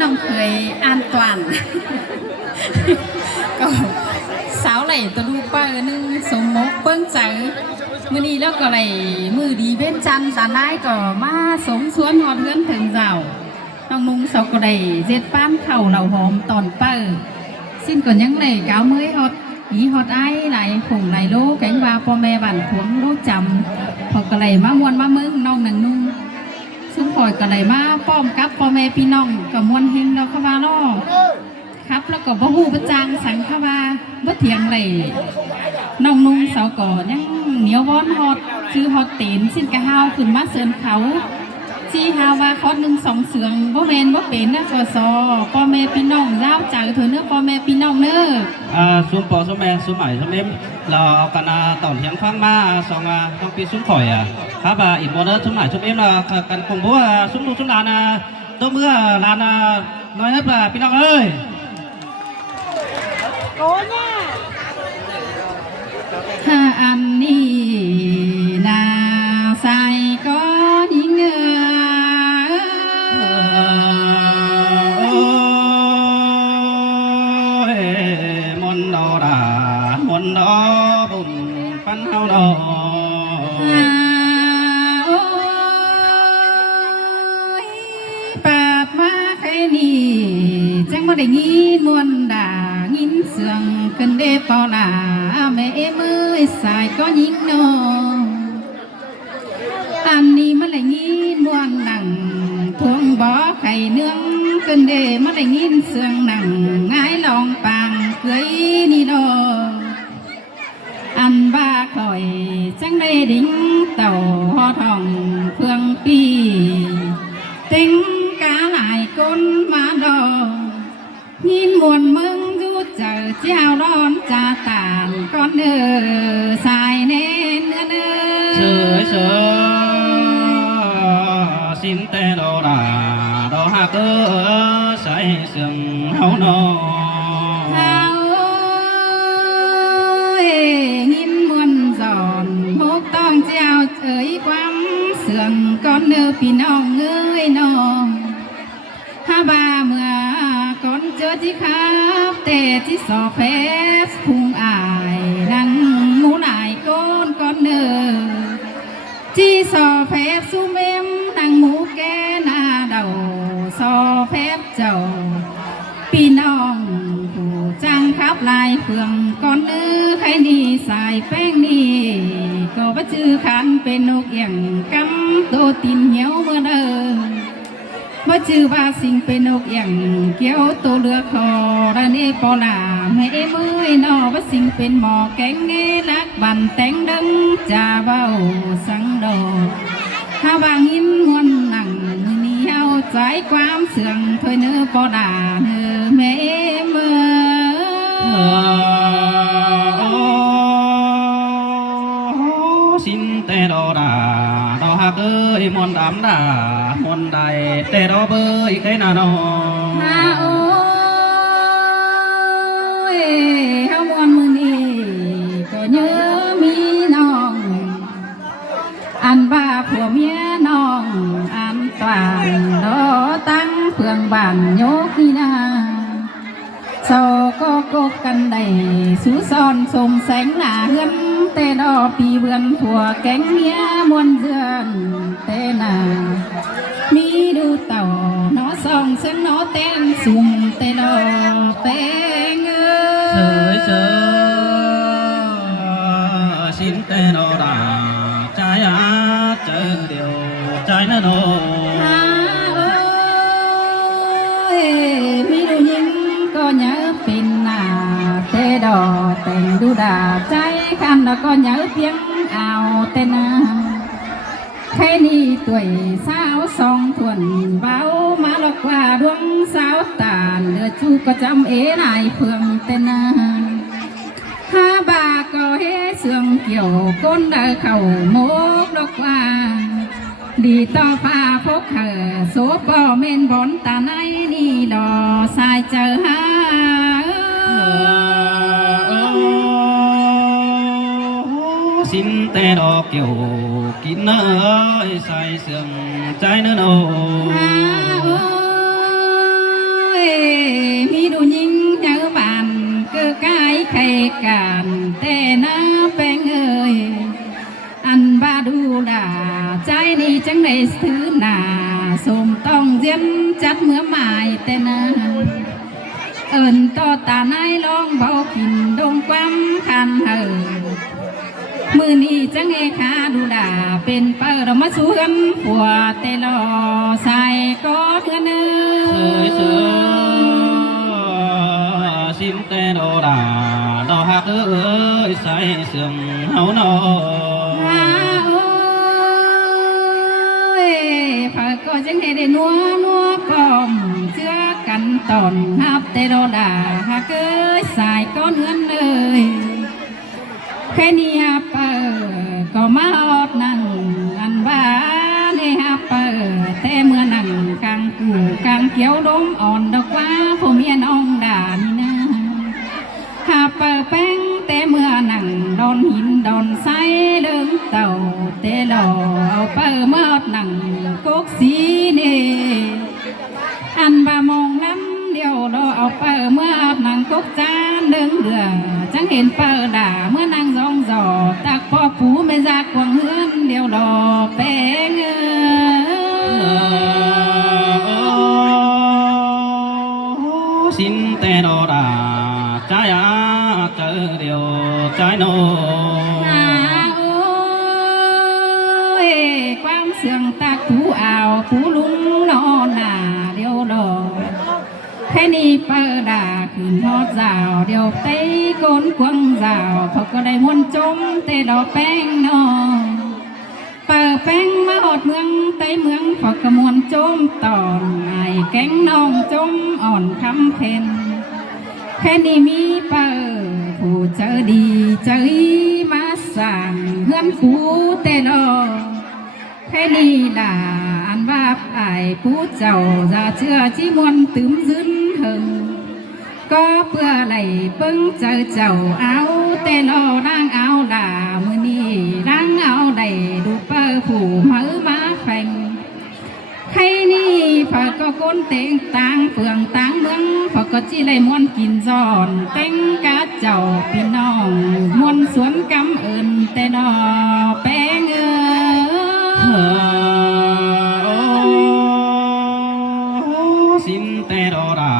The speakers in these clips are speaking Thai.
น้องเคยอ่านตวนก็สาวไหลตัวลูกป้านึงสมมกเปิ้งจังมื้อนี้แล้วก็ไหลมือดีเว้นจันทร์ตาได้ก็มาสมสวนหอดเงินถึงเจ้าน้องนุ่งเสาก็ได้เจ็ดป้านเข่าเหล่าหอมตอนเปิ้สิ้นก่อนยังไหลก้าวมือฮอดหีฮอดไอ้ไหลผงไหลโลแกงว่าพ่อแม่บ้านขวงโลจำพอก็ไหลมามวนมามึงน้องหนังนุ่งซึ่งคอยก็ไหลมาป้อมกับพ่อแม่พี่น้องกับมวนเฮงเราเข้ามาล่อครับแล้วก็บ่ฮู้ประจางสังขว่าบ่เถียงเลยน้องนุ่งเสาก่อยังเหนียววอนฮอดชื่อฮอดเต็นสิ้นกะฮาวขึ้นมาเสินเขาจี้ฮาว่าคอดหนึ่งสองเสืองบ่เวนบ่เป็นนะกสพ่อแม่พี่น้องเล่าจากเถอะเนื้อพ่อแม่พี่น้องเนื้อซุ้มปอซุ้มแม่ซุ้มใหม่ซุ้มเอ็มเรากันตอนเที่ยงฟังมาต้องปีซุ้มข่อยครับอีกโมเดลซุ้มใหม่ซุ้มเอ็มเรากันคงบอกว่าซุ้มลูกซุ้มหลานตัวเมื่อหลานน้อยนับพี่น้องเอ้ยโอ้เนี่ยถ้าอันนี้นาใส่ก็ยิ่งมนดอดามนดอบุญปันเฮาดอปาดมาใครนี่จังบ่ได้ยินมวนด่ายินเสียงกันเด้ปอลาแม่มือสายก็ยิ่งนออันนี้มันได้ยินมวนหนังทวงบ่อไข่เนื้องกันเด้มันได้ยินเสียงหนังง่ายลองปางเกยนี่ดออันบ้าคอยจังได้ดิ้งเต่าหอทองเพื่องปีเต็งกาหลายก้นมาดอยินมวนมึงดูเจอเจ้าร้อนจ่าตานก้อนเนื้อสายเน้นเนื้อเสือเสือสินเตดอดาดอฮักใส่เสียงเฮาโนยินมวนสอนหกต้องเจ้าเอ๋ยความเสื่อมก้อนเนื้อพี่น้องเอ้ยน้องถ้าบาเมื่อก่อนเจอที่ครับแต่ที่สอบเพสพุงอายนั่งหมูหลายก้นก้อนเนื้อที่สอบเพสซูเมมนั่งหมูแกนาเดาสอบเพสเจ้าพี่น้องผู้จังครับลายเฟืองก้อนเนื้อใครนี่สายแป้งนี่ก็ว่าชื่อขันเป็นนกเอียงกำโตตินเหี่ยวเมื่อเดิมว่าชื่อว่าสิ่งเป็นนกอย่างเกี่ยวตัวเรือคอระเนปอลาไม่เมื่อยนอว่าสิ่งเป็นหมอแกงเงลักบันแต่งดึงจ่าเบาสังดอกถ้าว่าหินมวนหนังนี่เอาใจความเสื่องถอยเนื้อปอลาเนื้อแม่เมื่อสินเตดอดาดอฮักมนดำดามนใดเตดอเบยใครนาโนฮาโอ้ยเฮามวนมือนี่ก็เยอะมีน้องอันบ้าผัวเมียน้องอันตานดอตั้งเพื่องบ้านโยกนี่นาโซก็กกกันได้สู้ซ้อนสมแสงหน้าเฮือนเตดอปีเบือนผัวแกงเมียมวนเดือนเตนามีดูเต่าน้อซองเส้นน้อเต้นสุ่มเตดอเตงเสือเสือสินเตดอดาใจเจอเดียวใจนั่นโนมีดูยิ้มก็เยอะเป็นหน้าเตดอแต่งดูดาใจคันแล้วก็เยอะเพียงเอาเตนาแค่นี้ตัวสาวสองทวนเบามาลกว่าดวงสาวตาเลือจูก็จำนายเพื่องเตนาฮาบาก็เฮเสื่องเกี่ยวก้นได้เข่าโมกลกว่าดีต่อผ้าพกเห่อโซปอเมนบอนตาในนี่ดอสายเจอหาสินเตดอกเกี่ยวกินเนยใส่เสื่อมใจเนโน ในซื้อหนาสมต้องเย็นจัดเมื่อหมายแต่นานเอิญต่อตาในลองเบากินดงความคันมือนี้จังเอขาดูด่าเป็นเปิดมาสวนผัวแต่รอใส่ก็เถื่อนเสือสิมแต่โดดาดอกหักใส่เสื่อมเฮาโนเผอก็จังให้ได้นัวกอมเชื่อกันตอนฮับแต่โดดาหักใส่ก็เนื้อเลยแค่นี้ฮับก็มาอดนั่งอันบ้านี่ฮับแต่เมื่อนั่งกลางกูกลางเขียวดมอ่อนดอกว่าผู้เมียน้องด่านี่นะฮับแป้งแต่เมื่อนั่งดอนหินดอนไซเดิมเต่าแต่หล่อเอาเมื่อนั่งกกสีนี่อันบ่ามองน้ำเดียวเราเอาเมื่อนั่งกกจานเดิงเดือจังเห็นด่าเมื่อนั่งซองจอตักพ่อผูไม่จากกวางเฮือนเดียวรอแป้งสินแต่ดอดาใจเจอเดียวใจโนความเสื่องตาคูอ่าวคูลุงนอนหนาเดียวดอแค่นี้ด่าขึ้นฮอดสาวเดียวเต้โกนกวางสาวเขาก็ได้มวนจมเต้ดอกแป้งนอแป้งมาหอดเมืองเต้เมืองเขาก็มวนจมตอนไอ้แก๊งน้องจมอ่อนคำเพนแค่นี้มีผู้เจอดีเจอมาสั่งเฮือนกูเต้ดอแค่นี้ด่าอันว่าไอ้ผู้เจ้าจะเชื่อที่มวนตึมซึนเถิงก็เพื่อไหลเปิ้งเจอเจ้าเอาแต่รอร่างเอาด่ามือนี้ร่างเอาได้ดูผู้มือมาแฝงใครนี่ฝากก็ก้นเต็งต่างเฟืองต่างเมืองฝากก็จีไรมวนกินจอนเต็งกาเจ้าพี่น้องมวนสวนกำเอิญแต่ดอแป้งสินแต่ดอดา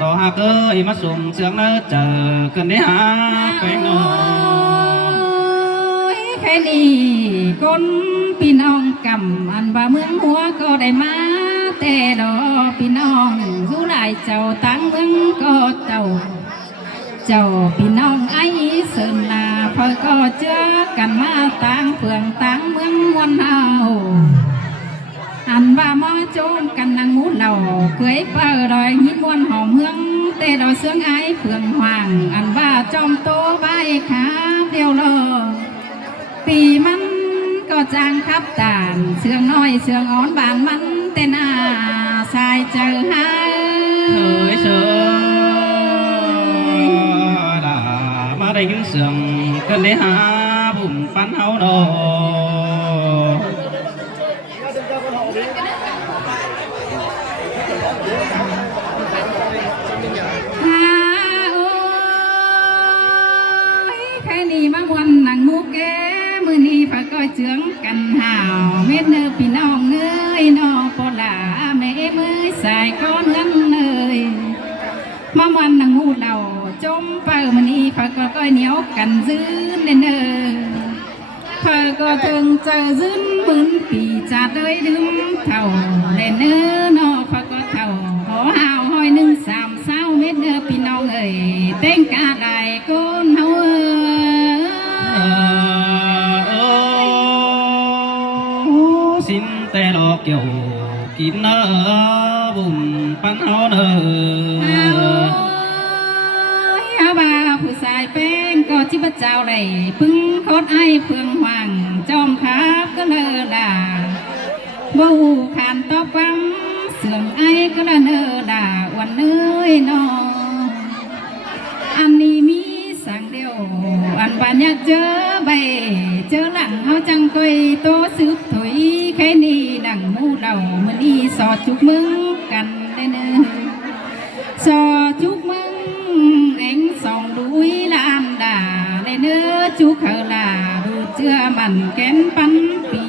ดอหักมาสุ่มเสียงเนื้อเจอกันได้หาแป้งโนแค่นี้คนพี่น้องกำอันว่าเมืองหัวก็ได้มาแต่ดอพี่น้องรู้หลายเจ้าตั้งเมืองก็เจ้าพี่น้องไอ้เสินนาพอก็เจอกันมาต่างเฟืองต่างเมืองวันเฮาอันว่ามาโจมกันนางมูเหล่าเคยดอยหินวนหอมเมืองแต่ดอยเสืองไอ้เฟืองห่างอันว่าจอมโตใบขาเดียวรอปีมันก็จางคับตานเสืองน้อยเสืองอ่อนบานมันแต่หน้าสายเจอหาเสือด่ามาได้ยินเสียงกันได้หาบุ่มปันเฮาดอแค่นี้มาวันหนังมูแกมือนี้ฝากก็เจืองกันห่าวเม็ดเนื้อพี่น้องเงยนอปลาแม่เมื่อยสายก้อนเงินเลยมาวันหนังมูเราจมเปิมือนี้ฝากก็เหนียวกันซื้อเนื้อฝากก็ถึงเจอซื้อมืนปีจัดเลยดึงเท่าเนื้อนอฝากก็เท่าหอห่าวห้อยหนึ่งสามเศร้าเม็ดเนื้อพี่น้องเอ้ยเต้งกาได้ก้นเฮาสินแต่ดอกเกี่ยวกินเนื้อบุ่มปันเฮาเนื้อบ่าผู้ชายเป็นก็จิบเจ้าไรพึ่งโคตรไอเพื่องหวังจอมครับก็เลอด่าบ่หูขานตอบฟังเสื่องไอก็เลอเนอด่าวันเนยนออันนี้มีสั่งเดียวอันบานอยากเจอใบเจอหลังเอาจังกอยโตสืบถอยแค่นี้ดังมูเดามือนี้สอดจุกมึงกันได้เนอสอดจุกมึงเอ็งส่องดุยลานด่าได้เนื้อจุกเขาลาดูเชื่อมันแกนปันปี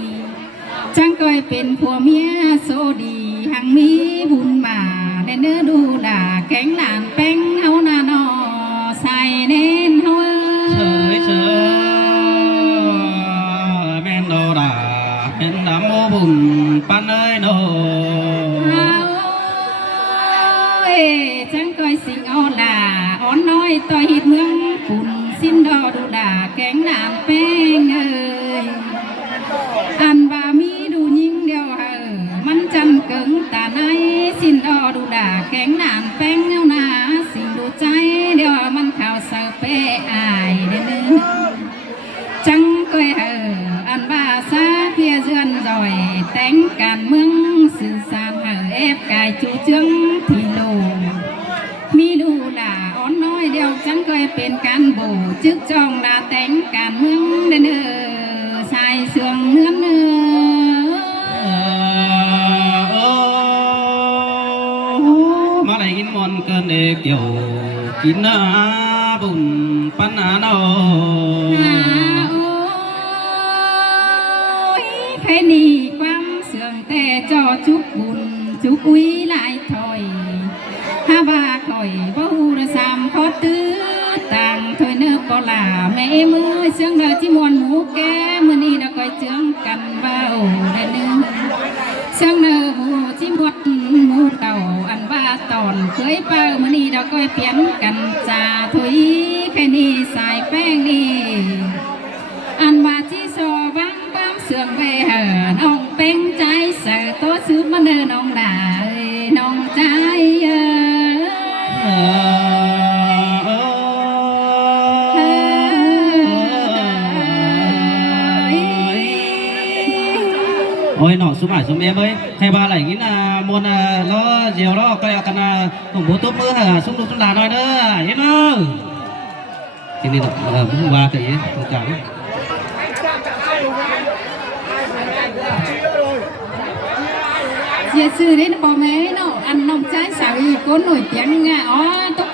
จังก้อยเป็นผัวเมียโซดีหังมีบุญมาในเนื้อดูด่าแข็งหลานแป้งเฮาหน้านอใส่เน้นเฮา เฉยเฉยแม่นโดดาเป็นดำโมบุญปันเอ้ยโน จังก้อยสิงอ่อนด่าอ่อนน้อยต่อยหิดเมืองปุ่นสิ้นดอดูด่าแข็งหลานแป้งเอ้ยอันว่ามีดูยิ่งเดียวมันจันเกิงตาในสิ้นดอดูด่าแข็งหลานแป้งเงาหนาสิ่งดูใจเดียวมันข่าวเสาเป้อายเด้อจังก้อยอันว่าซาเพียเรือนจอยแต่งการเมืองสื่อสารเอฟกายจูเจืองที่โลมีดูด่าอ่อนน้อยเดียวจังก้อยเป็นการโบจึกจองด่าแต่งการเมืองเด้อชายเสื่องเนื้อเนื้อ มาไหลกินมอนเกินเอกเกี่ยวกินนาบุญปันนาโน โอ้ยใครนี่ความเสื่องแต่จอจุกบุญจุกอุ้ยหลายถอยฮาบาคอยบ่ฮู้ระสามพอตื้อต่างถอยเนื้อปลาแม่มือเสียงเด้อที่มวนหมูแก่มื้อนี้ดอกก้อยเจืองกันเบาได้นึงเสียงเด้อหมูที่มวนหมูเต่าอันว่าตอนเคยเป้ามื้อนี้ดอกก้อยเปลี่ยนกันจ่าถุยแค่นี้สายแป้งนี่อันว่าที่ซอวังความเสื่องไปน้องเป็นใจเสือตัวซื้อมาเด้อน้องด่าน้องใจโอ้ยหนอสมัยสมัยเว้ยใครบ้าอะไรงี้นะมวนล้อเจียวล้อก็กันนะผมบูตุ๊บมือสุ่มลูกสุ่มหลานหน่อยเด้อเห็นมั้ยทีนี้ผู้ว่าcái gìจัง เสียชื่อได้นะพ่อแม่เนาะอันน้องใจสาวอีกคนnổi tiếngอ๋อตุ๊ก